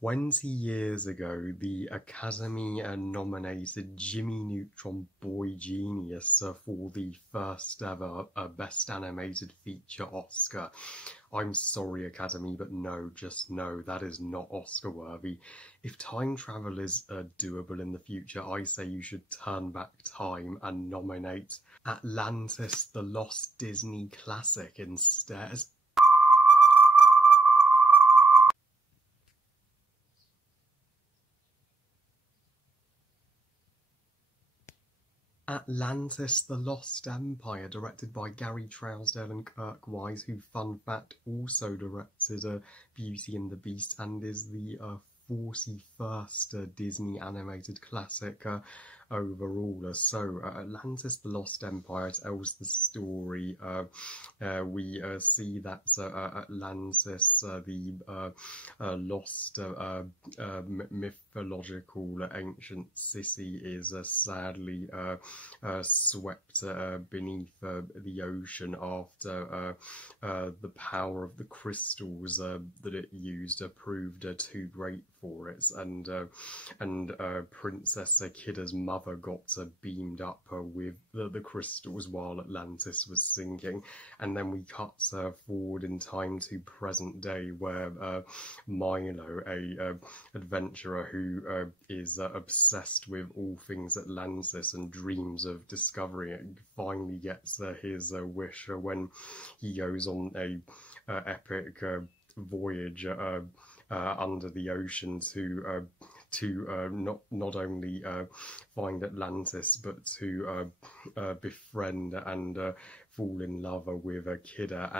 20 years ago, the Academy nominated Jimmy Neutron Boy Genius for the first ever Best Animated Feature Oscar. I'm sorry, Academy, but no, just no, that is not Oscar worthy. If time travel is doable in the future, I say you should turn back time and nominate Atlantis The Lost Disney Classic instead. Atlantis The Lost Empire, directed by Gary Trousdale and Kirk Wise, who, fun fact, also directed Beauty and the Beast and is the 41st Disney animated classic overall. So Atlantis The Lost Empire tells the story. We see that Atlantis, the lost mythological ancient city, is sadly swept beneath the ocean after the power of the crystals that it used proved too great for it, and Princess Kidda's mother got beamed up with the crystals while Atlantis was sinking. And then we cut forward in time to present day, where Milo, a adventurer who is obsessed with all things Atlantis and dreams of discovering it, finally gets his wish when he goes on a epic voyage under the ocean to not only find Atlantis, but to befriend and fall in love with Kidda,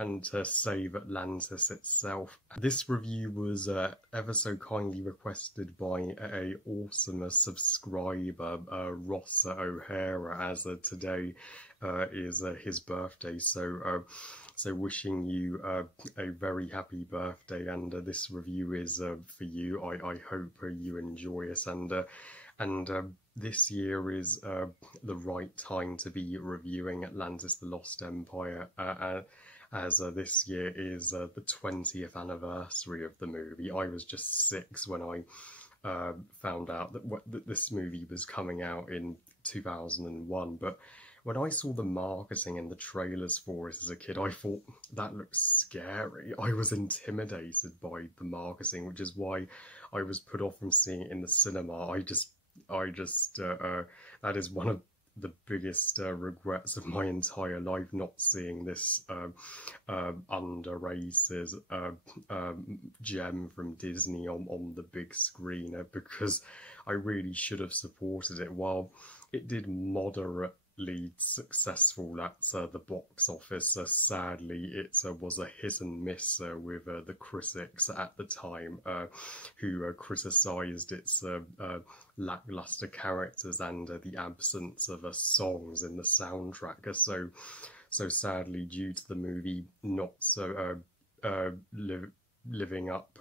and to save Atlantis itself. This review was ever so kindly requested by a awesome subscriber, Ross O'Hara, as today is his birthday. So wishing you a very happy birthday, and this review is for you. I hope you enjoy it, and this year is the right time to be reviewing Atlantis The Lost Empire, as this year is the 20th anniversary of the movie. I was just 6 when I found out that this movie was coming out in 2001, but when I saw the marketing and the trailers for it as a kid, I thought that looks scary. I was intimidated by the marketing, which is why I was put off from seeing it in the cinema. That is one of the biggest regrets of my entire life, not seeing this underrated gem from Disney on the big screen, because I really should have supported it. While it did moderately successful at the box office, sadly it was a hit and miss with the critics at the time, who criticised its lackluster characters and the absence of songs in the soundtrack. So sadly, due to the movie not living up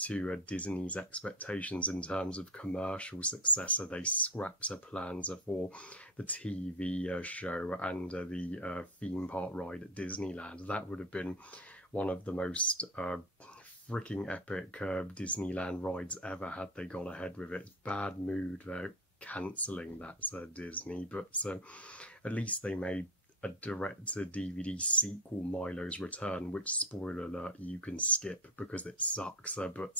to Disney's expectations in terms of commercial success, they scrapped plans for the TV show and the theme park ride at Disneyland. That would have been one of the most freaking epic Disneyland rides ever had they gone ahead with it. Bad mood cancelling that, Disney, but at least they made a direct-to-DVD sequel, Milo's Return, which, spoiler alert, you can skip because it sucks. But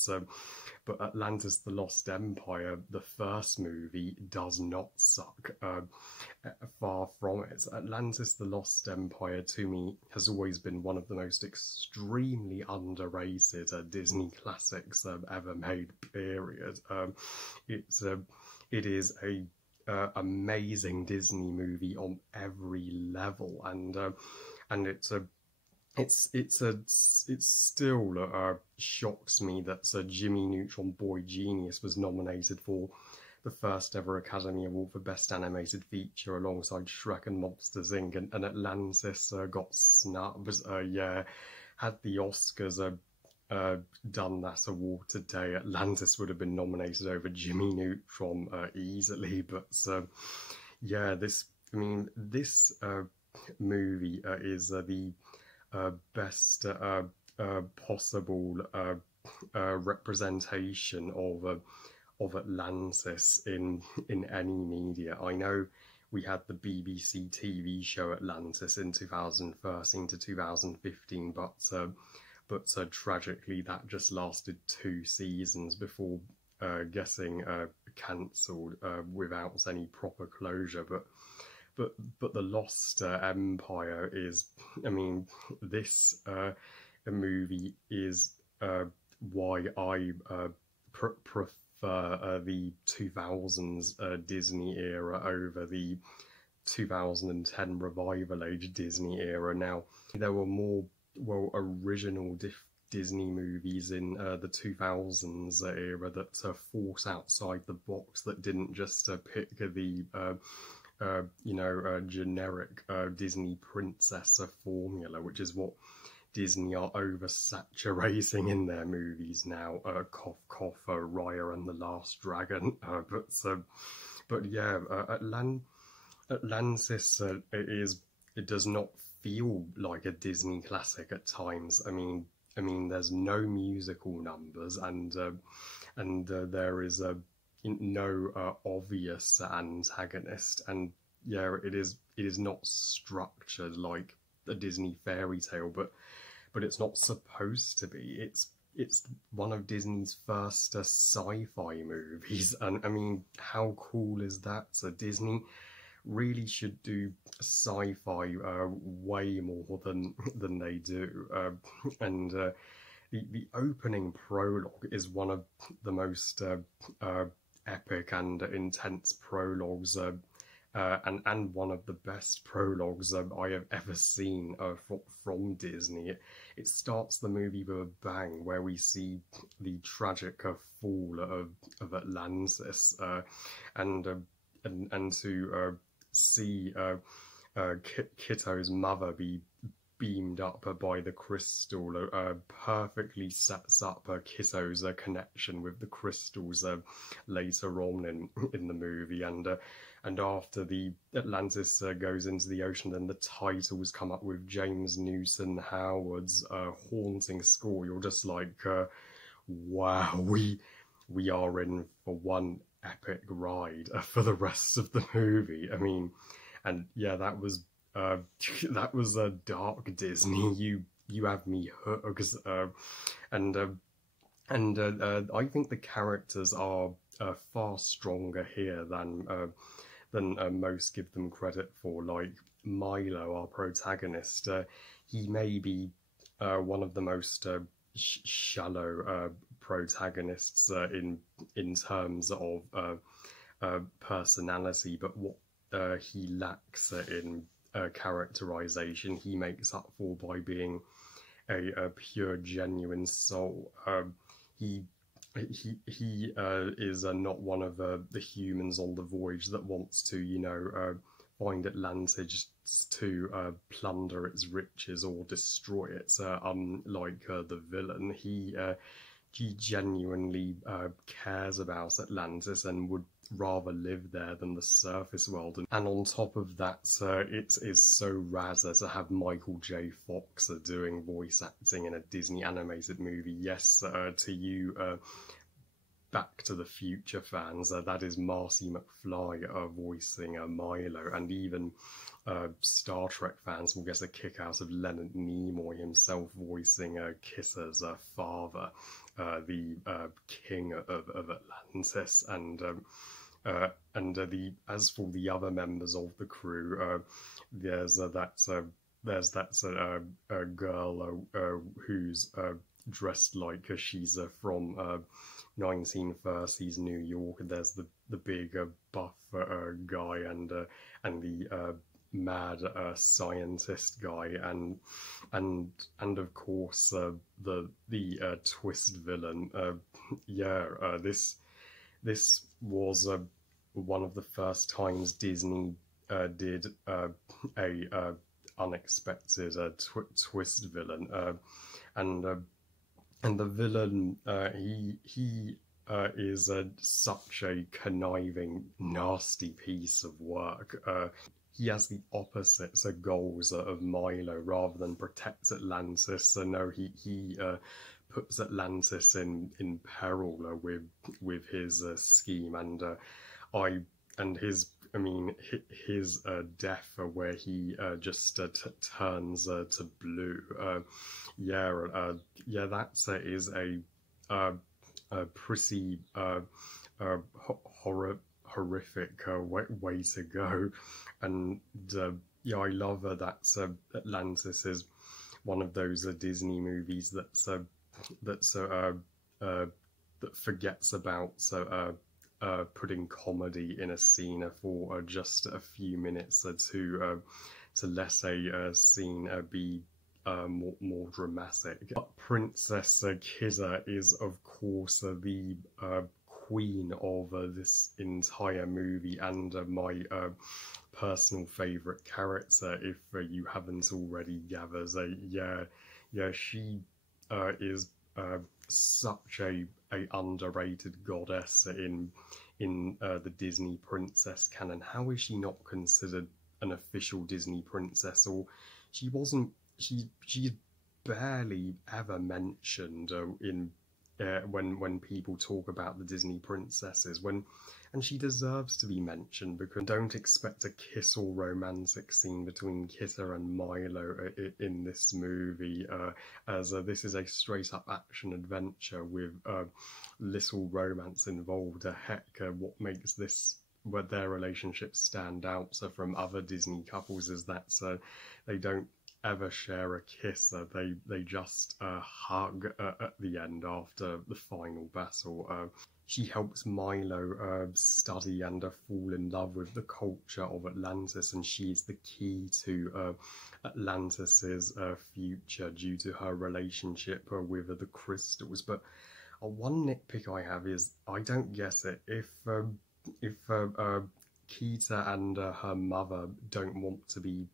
Atlantis The Lost Empire, the first movie, does not suck. Far from it. Atlantis The Lost Empire, to me, has always been one of the most extremely underrated Disney classics ever made, period. It is a amazing Disney movie on every level, and it still shocks me that Jimmy Neutron Boy Genius was nominated for the first ever Academy Award for Best Animated Feature alongside Shrek and Monsters Inc. and Atlantis got snubbed. Yeah, had the Oscars done that award today, Atlantis would have been nominated over Jimmy Neutron easily. But yeah, this movie is the best possible representation of Atlantis in any media. I know we had the BBC TV show Atlantis in 2013 to 2015, but tragically that just lasted 2 seasons before getting cancelled without any proper closure. But the Lost Empire is, I mean, this movie is why I prefer the 2000s Disney era over the 2010 Revival Age Disney era. Now, there were more, well, original Disney movies in the 2000s era that force outside the box, that didn't just pick the generic Disney princess formula, which is what Disney are oversaturating in their movies now. Cough, cough, Raya and the Last Dragon. But yeah, Atlantis it does not feel like a Disney classic at times. I mean, there's no musical numbers, and there is no obvious antagonist, and yeah, it is not structured like a Disney fairy tale, but it's not supposed to be. It's one of Disney's first sci-fi movies, and I mean, how cool is that? So Disney really should do sci-fi way more than they do, and the opening prologue is one of the most epic and intense prologues, and one of the best prologues I have ever seen from Disney. It starts the movie with a bang, where we see the tragic fall of Atlantis, and to see Kito's mother be beamed up by the crystal perfectly sets up Kito's connection with the crystals later on in the movie, and after the Atlantis goes into the ocean, then the titles come up with James Newton Howard's haunting score. You're just like, wow, we are in for one epic ride for the rest of the movie. I mean, and yeah, that was a dark Disney. You have me hooked, and I think the characters are far stronger here than most give them credit for. Like Milo, our protagonist, he may be one of the most shallow protagonists in terms of personality, but what he lacks in characterization, he makes up for by being a pure, genuine soul. He is not one of the humans on the voyage that wants to, find Atlantis to plunder its riches or destroy it. Unlike the villain, he genuinely cares about Atlantis and would rather live there than the surface world. And on top of that, it is so rad to have Michael J. Fox doing voice acting in a Disney animated movie. Yes, to you Back to the Future fans, that is Marcy McFly voicing Milo, and even Star Trek fans will get a kick out of Leonard Nimoy himself voicing Kissa's father, the king of Atlantis. And as for the other members of the crew, there's that girl who's dressed like she's from 1930s New York. There's the big buff guy, and the mad scientist guy, and of course the twist villain. This was one of the first times Disney did a unexpected twist villain, and the villain, he is such a conniving, nasty piece of work. He has the opposite goals of Milo. Rather than protect Atlantis, no, he puts Atlantis in peril with his scheme, and his death where he just turns to blue. Yeah, that is a pretty horrific way to go, and yeah, I love that Atlantis is one of those Disney movies that forgets about putting comedy in a scene for just a few minutes to let a scene be more dramatic. But Princess Kizza is, of course, the queen of this entire movie, and my personal favourite character, if you haven't already gathered. She is such a underrated goddess in the Disney princess canon. How is she not considered an official Disney princess? Or she's barely ever mentioned in when people talk about the Disney princesses, and she deserves to be mentioned, because don't expect a kiss or romantic scene between Kizza and Milo in this movie, as this is a straight-up action adventure with little romance involved. Heck, what makes their relationship stand out from other Disney couples is that they don't ever share a kiss. They just hug at the end after the final battle. She helps Milo study and fall in love with the culture of Atlantis, and she is the key to Atlantis's future due to her relationship with the crystals. But one nitpick I have is I don't guess it. If Keita and her mother don't want to be,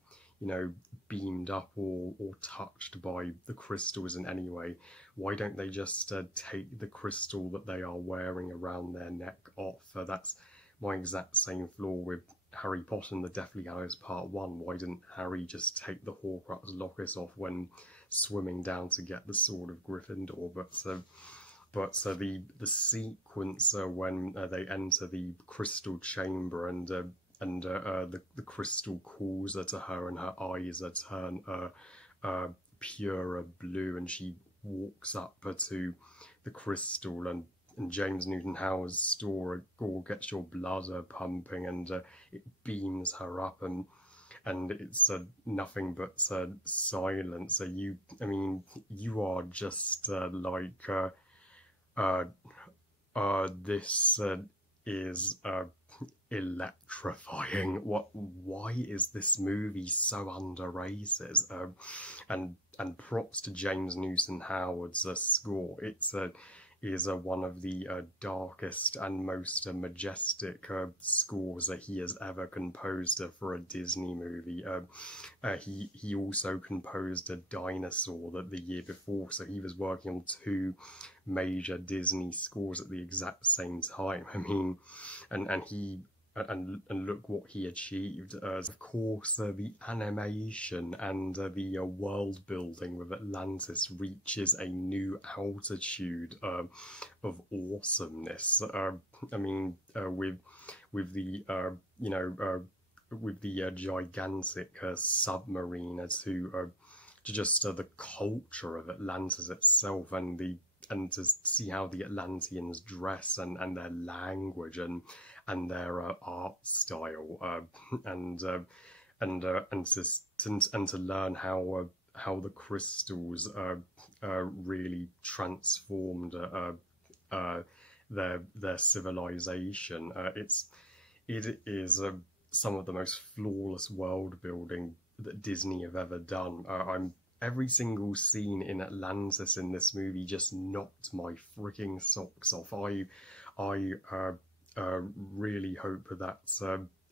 beamed up or touched by the crystals in any way, why don't they just take the crystal that they are wearing around their neck off? That's my exact same flaw with Harry Potter and the Deathly Hallows Part 1. Why didn't Harry just take the Horcrux locket off when swimming down to get the Sword of Gryffindor? But the sequence when they enter the crystal chamber and the crystal calls to her, and her eyes turn pure blue, and she walks up to the crystal, and James Newton Howard's score gets your blood pumping, and it beams her up, and it's nothing but silence. You are just this is electrifying. Why is this movie so underrated? And props to James Newton Howard's score. It's is one of the darkest and most majestic scores he has ever composed for a Disney movie. He also composed a Dinosaur the year before, so he was working on two major Disney scores at the exact same time. And look what he achieved. Of course, the animation and the world building with Atlantis reaches a new altitude of awesomeness. With the gigantic submarine to just the culture of Atlantis itself, and to see how the Atlanteans dress and their language and their art style, and to learn how the crystals really transformed their civilization. It is some of the most flawless world building that Disney have ever done. Every single scene in Atlantis in this movie just knocked my freaking socks off. I really hope that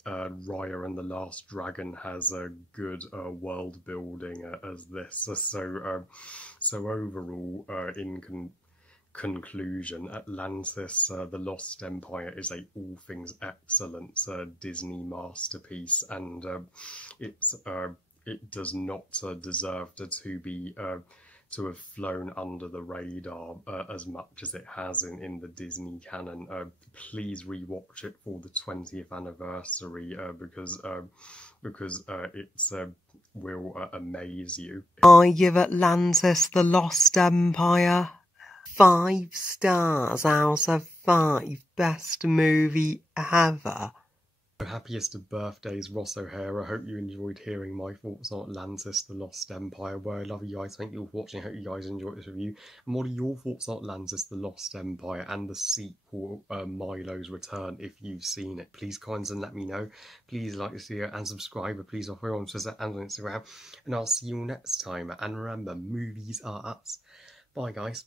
Raya and the Last Dragon has a good world building as this. So overall, in conclusion, Atlantis The Lost Empire is a all things excellent Disney masterpiece, and it does not deserve to to have flown under the radar as much as it has in the Disney canon. Please rewatch it for the 20th anniversary because it's will amaze you. I give Atlantis The Lost Empire 5 stars out of 5. Best movie ever. Happiest of birthdays, Ross O'Hara. I hope you enjoyed hearing my thoughts on Atlantis The Lost Empire. Well, I love you guys. Thank you for watching. I hope you guys enjoyed this review. And what are your thoughts on Atlantis The Lost Empire and the sequel, Milo's Return, if you've seen it? Please comment and let me know. Please like this video and subscribe. Please offer on Twitter and on Instagram. And I'll see you all next time. And remember, movies are us. Bye, guys.